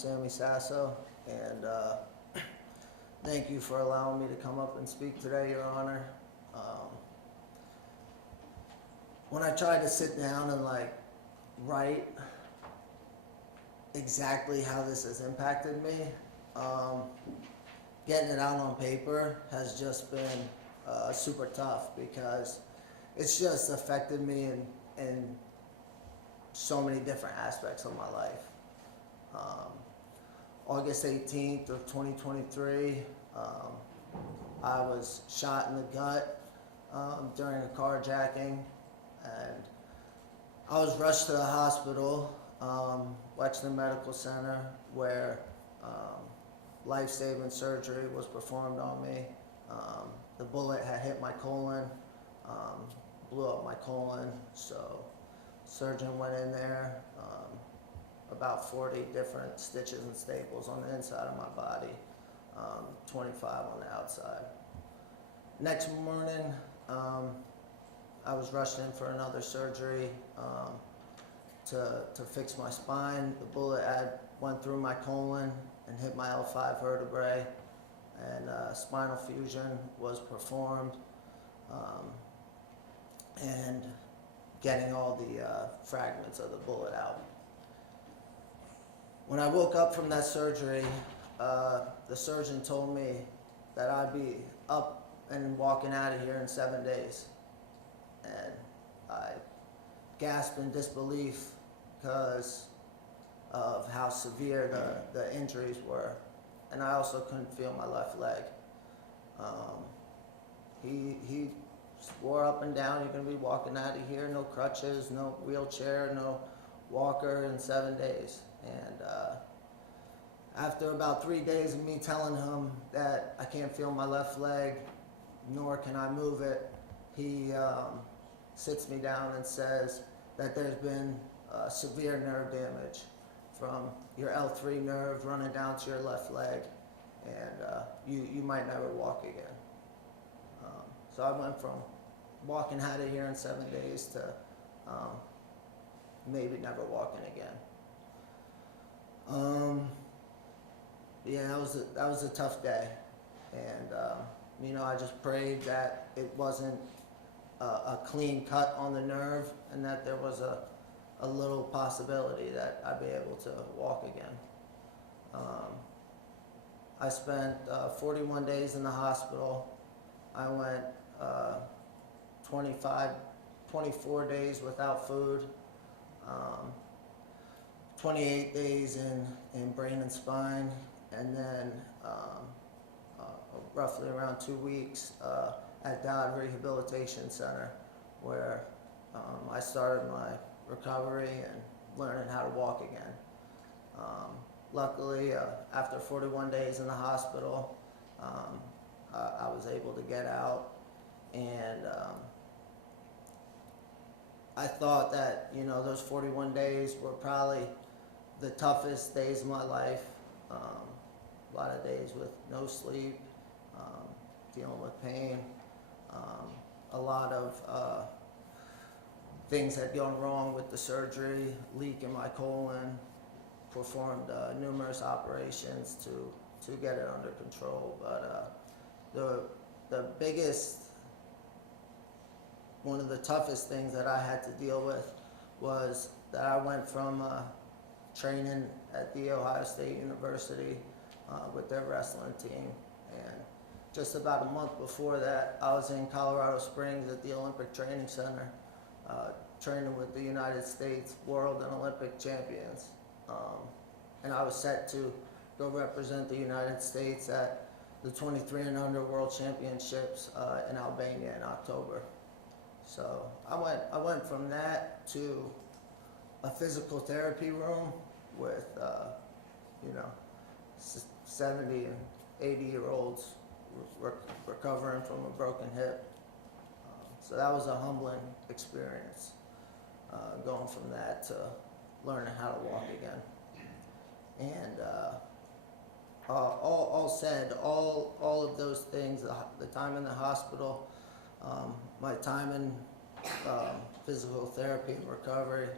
Sammy Sasso, and thank you for allowing me to come up and speak today, Your Honor. When I tried to sit down and write exactly how this has impacted me, getting it out on paper has just been super tough because it's just affected me in so many different aspects of my life. August 18th of 2023, I was shot in the gut during a carjacking, and I was rushed to the hospital, Wexner Medical Center, where life-saving surgery was performed on me. The bullet had hit my colon, blew up my colon, so surgeon went in there, about 40 different stitches and staples on the inside of my body, 25 on the outside. Next morning, I was rushed in for another surgery to fix my spine. The bullet went through my colon and hit my L5 vertebrae, and spinal fusion was performed, and getting all the fragments of the bullet out. When I woke up from that surgery, the surgeon told me that I'd be up and walking out of here in 7 days. And I gasped in disbelief because of how severe the injuries were. And I also couldn't feel my left leg. He swore up and down, you're going to be walking out of here, no crutches, no wheelchair, no walker in 7 days. And after about 3 days of me telling him that I can't feel my left leg, nor can I move it, he sits me down and says that there's been severe nerve damage from your L3 nerve running down to your left leg, and you might never walk again. So I went from walking out of here in 7 days to maybe never walking again. Yeah, that was a tough day, and I just prayed that it wasn't a clean cut on the nerve, and that there was a little possibility that I'd be able to walk again. I spent 41 days in the hospital. I went 24 days without food, 28 days in brain and spine, and then roughly around 2 weeks at Dodd Rehabilitation Center, where I started my recovery and learning how to walk again. Luckily, after 41 days in the hospital, I was able to get out, and I thought that those 41 days were probably the toughest days of my life. A lot of days with no sleep, dealing with pain. A lot of things had gone wrong with the surgery, leak in my colon, performed numerous operations to get it under control. But the biggest, one of the toughest things that I had to deal with was that I went from training at The Ohio State University with their wrestling team, and just about a month before that, I was in Colorado Springs at the Olympic Training Center, training with the United States World and Olympic champions. And I was set to go represent the United States at the 23 and under World Championships in Albania in October. So I went from that to a physical therapy room with 70 and 80-year-olds recovering from a broken hip. So that was a humbling experience, going from that to learning how to walk again. And all said, all of those things, the time in the hospital, my time in physical therapy and recovery,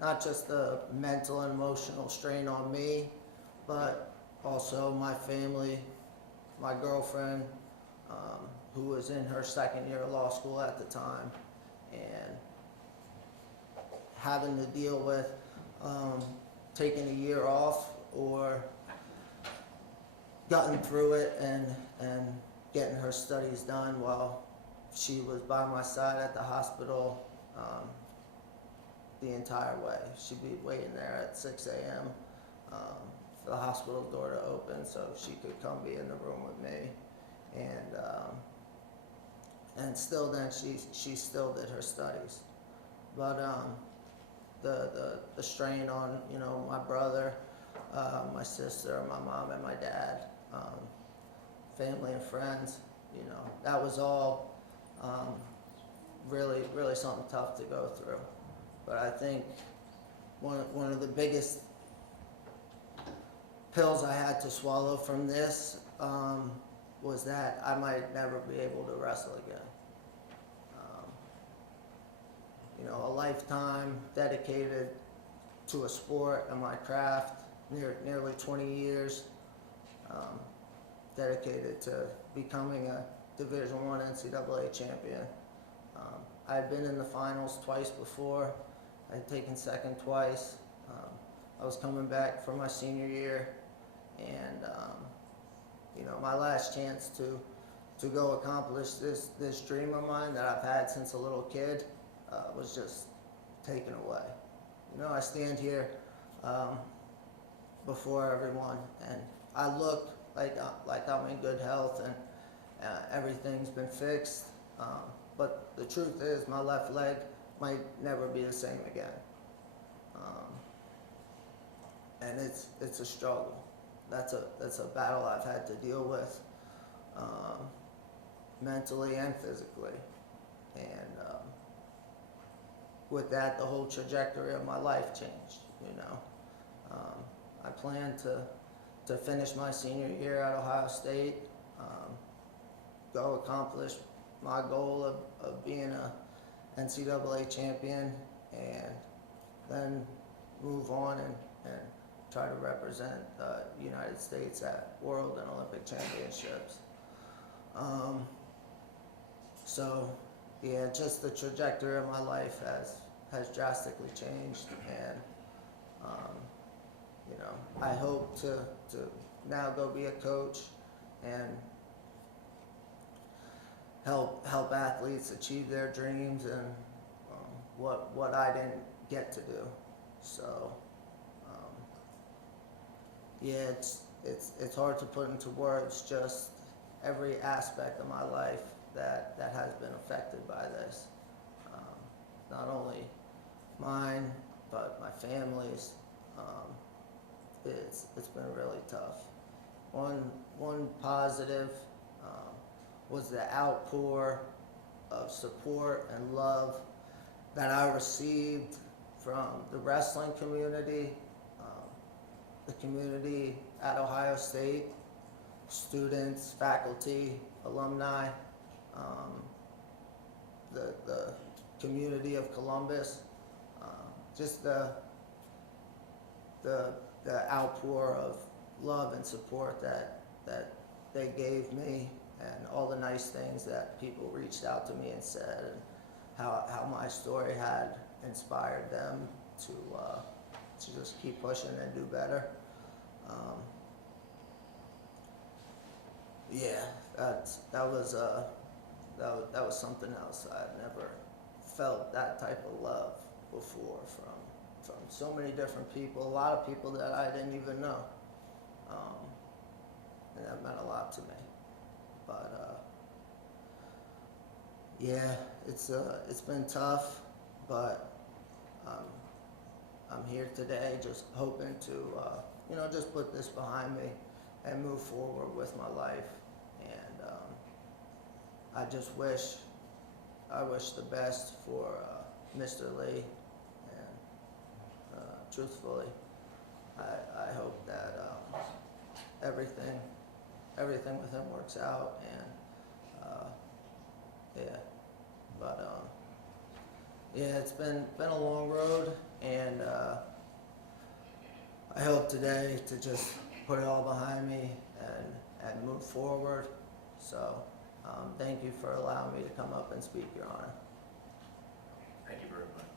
not just the mental and emotional strain on me, but also my family, my girlfriend, who was in her second year of law school at the time, and having to deal with taking a year off or getting through it and getting her studies done while she was by my side at the hospital the entire way. She'd be waiting there at 6 a.m. For the hospital door to open so she could come be in the room with me. And still then she still did her studies. But the strain on, you know, my brother, my sister, my mom and my dad, family and friends, you know, that was all really something tough to go through. But I think one of the biggest pills I had to swallow from this was that I might never be able to wrestle again. You know, a lifetime dedicated to a sport and my craft, nearly 20 years dedicated to becoming a Division I NCAA champion. I had been in the finals twice before. I had taken second twice. I was coming back for my senior year, and you know, my last chance to go accomplish this dream of mine that I've had since a little kid was just taken away. You know, I stand here before everyone, and I look like I'm in good health and everything's been fixed. But the truth is, my left leg might never be the same again. And it's a struggle. That's a battle I've had to deal with mentally and physically. And with that, the whole trajectory of my life changed, you know. I plan to finish my senior year at Ohio State, go accomplish my goal of being a NCAA champion, and then move on and try to represent the United States at World and Olympic Championships. So, yeah, just the trajectory of my life has drastically changed, and you know, I hope to now go be a coach and help athletes achieve their dreams and what I didn't get to do. So yeah, it's hard to put into words just every aspect of my life that has been affected by this. Not only mine, but my family's. It's been really tough. One positive was the outpour of support and love that I received from the wrestling community, the community at Ohio State, students, faculty, alumni, the community of Columbus, just the outpour of love and support that they gave me, and all the nice things that people reached out to me and said, and how my story had inspired them to just keep pushing and do better. Yeah, that was something else. I've never felt that type of love before from so many different people, a lot of people that I didn't even know, and that meant a lot to me. But yeah, it's been tough, but I'm here today just hoping to you know, just put this behind me and move forward with my life. And I just wish the best for Mr. Lee, and truthfully, I hope that everything with him works out, and yeah, but yeah, it's been a long road, and I hope today to just put it all behind me and move forward. So thank you for allowing me to come up and speak, Your Honor. Thank you very much.